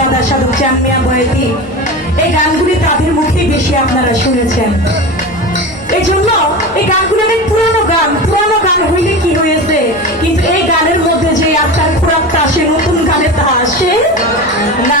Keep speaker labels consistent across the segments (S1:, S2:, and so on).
S1: দাদা সাধক চানমিয়া বয়েতি এই গানগুলি তাদের মুখেই বেশি আপনারা শুনেছেন। এই জন্য এই গানগুলি অনেক পুরানো গান। পুরানো গান হইলে কি হয়েছে? কিন্তু এই গানের মধ্যে যে আত্মার খোরাকটা আসে, নতুন গানে তা আসে না।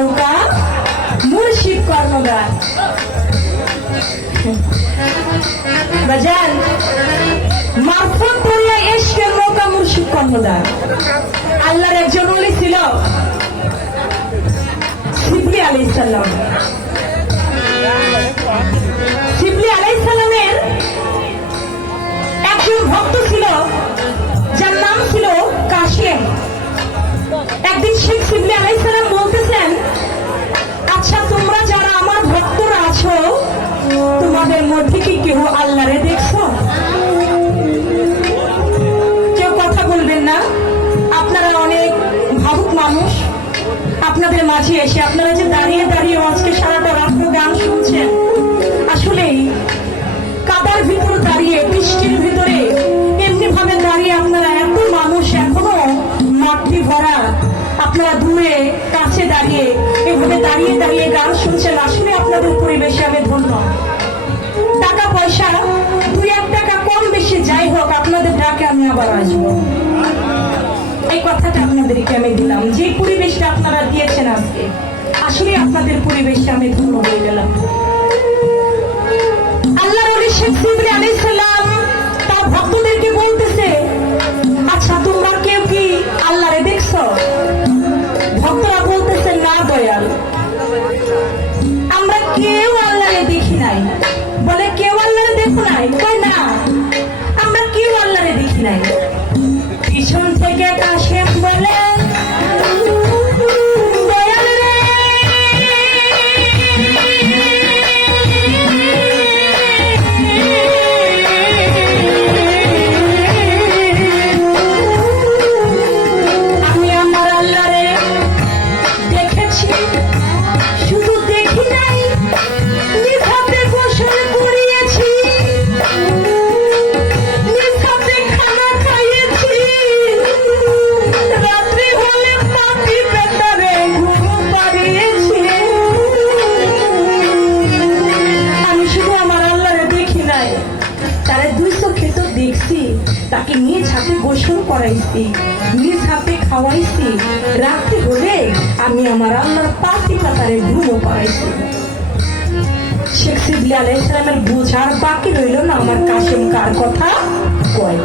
S1: নৌকা, মুর্শিদ কর্মগার বাজান, মারফত দরিয়ায় এসকের নৌকা, মুর্শিদ কর্মদার আল্লাহর একজন ওলি ছিল সিবলি আলী সাল্লাম আল্লাহরে দেখছ? কেউ কথা বলবেন না। আপনারা অনেক ভাবুক মানুষ। আপনাদের মাঝে এসে আপনারা যে দাঁড়িয়ে দাঁড়িয়ে আজকে সারাটা রাত্র গান শুনছেন, আসলেই কাদার ভিতর দাঁড়িয়ে, বৃষ্টির ভিতরে এমনি ভাবে দাঁড়িয়ে আপনারা এত মানুষ এখনও মাটি ভরা। আপনারা দূরে, কাছে দাঁড়িয়ে এভাবে দাঁড়িয়ে দাঁড়িয়ে গান শুনছেন, আসলে আপনাদের পরিবেশে আমি ধন্য। টাকা পয়সা দুই এক টাকা কম বেশি, যাই হোক, আপনাদের ডাকে আমি আবার আসব। এই কথাটা আপনাদেরকে আমি দিলাম। যে পরিবেশটা আপনারা দিয়েছেন আজকে, আসলে আপনাদের পরিবেশে আমি ধন্য হয়ে গেলাম। আলাইসালামের বোঝার বাকি রইল না। আমার কাশিম কার কথা কয়?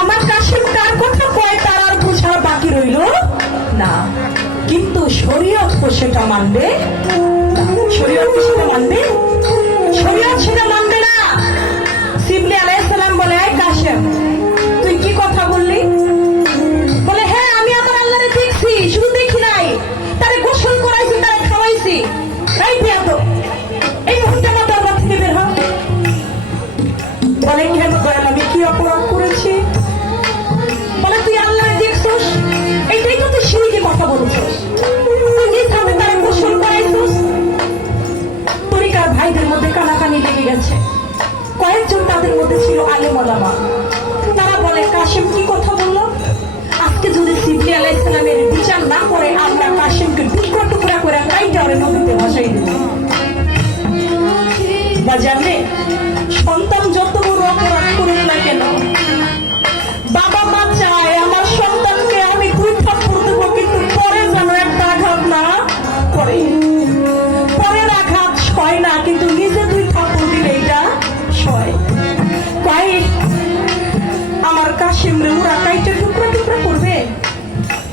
S1: আমার কাশিম কার কথা কয় তার আর বোঝার বাকি রইল না। কিন্তু শরীয়ত সেটা মানবে। শরীয়ত সেটা মানবে। শরীয়ত সেটা মানবে না। সিবলি আলাইসালাম বলে কাশেম, তুই কি কথা বল বাবা জানে, সন্তান যত বড় অপরাধ করুক না কেন, বাবা মা চায় আমার সন্তানকে আমি দুই থাপ্পড় দেবো, কিন্তু পরে যেন একটা আঘাত না করে। পরের আঘাত সয় না, কিন্তু নিজে দুই ঠাকুর দিলে এইটা সয়। তাই আমার কাশিমরে ওরা কাইটা টুকরা টুকরা করবে,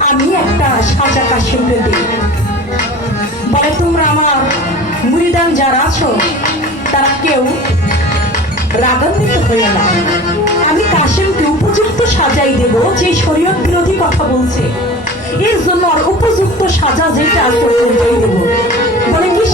S1: আমি একটা সাজা কাশিমরে দিই। বলে, তোমরা আমার মুড়িদান যারা আছো তারা কেউ রাগান্বিত হয়ে না। আমি কাশেমকে উপযুক্ত সাজাই দেব যে শরীয়ত বিরোধী কথা বলছে। এর জন্য উপযুক্ত সাজা যেটা দেব। বলে কি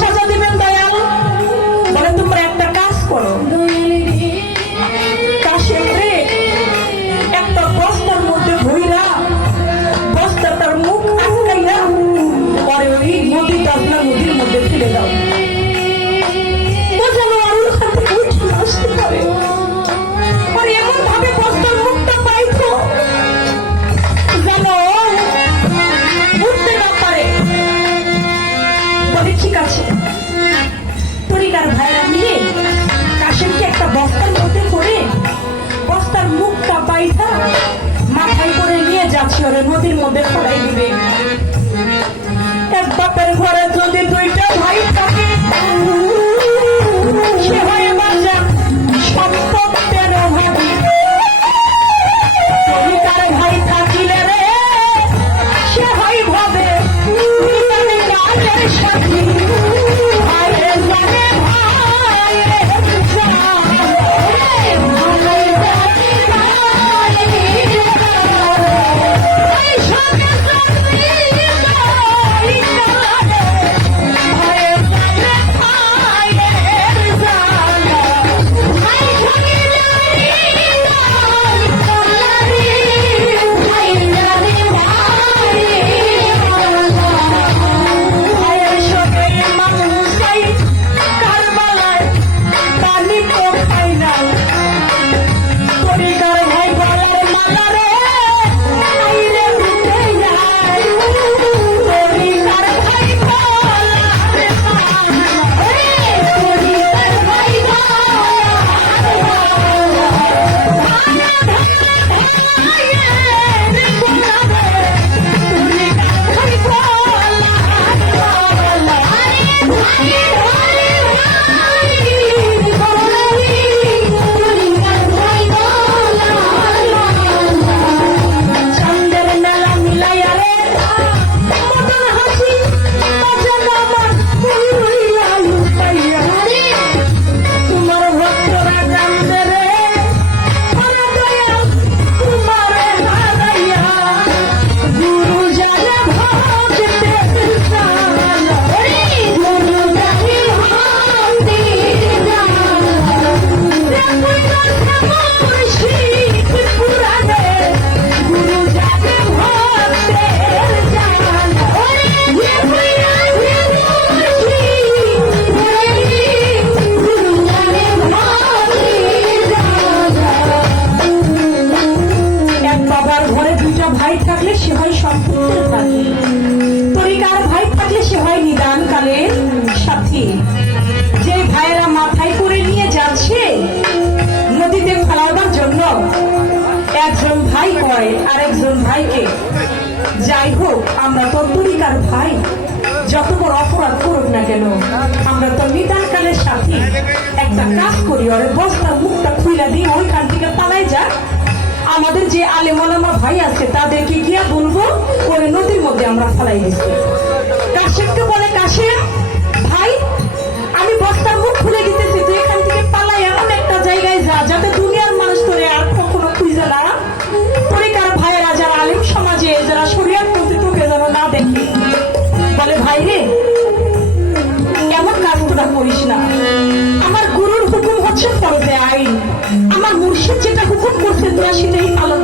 S1: সবাই দিবে এক বাপের ঘরে যদি যে ভাইয়েরা মাথায় করে নিয়ে যাচ্ছে নদীতে ফেলাবার জন্য, একজন ভাই কয়, আরেকজন ভাইকে, যাই হোক, আমরা তো তরিকার ভাই, যত বড় অপরাধ করুক না কেন, আমরা তো নিদান কালের সাথে। একটা কাজ করি অরে বস্তার মুখটা খুইলা দিয়ে ওইখান থেকে পালাই যাক। আমাদের যে আলেমালামা ভাই আছে, তাদেরকে গিয়া বলব, ওরে নদীর মধ্যে আমরা ফেলাই দিচ্ছি মুর্শিদ যেটা হুকুম করছে তোরা সেটাই পালন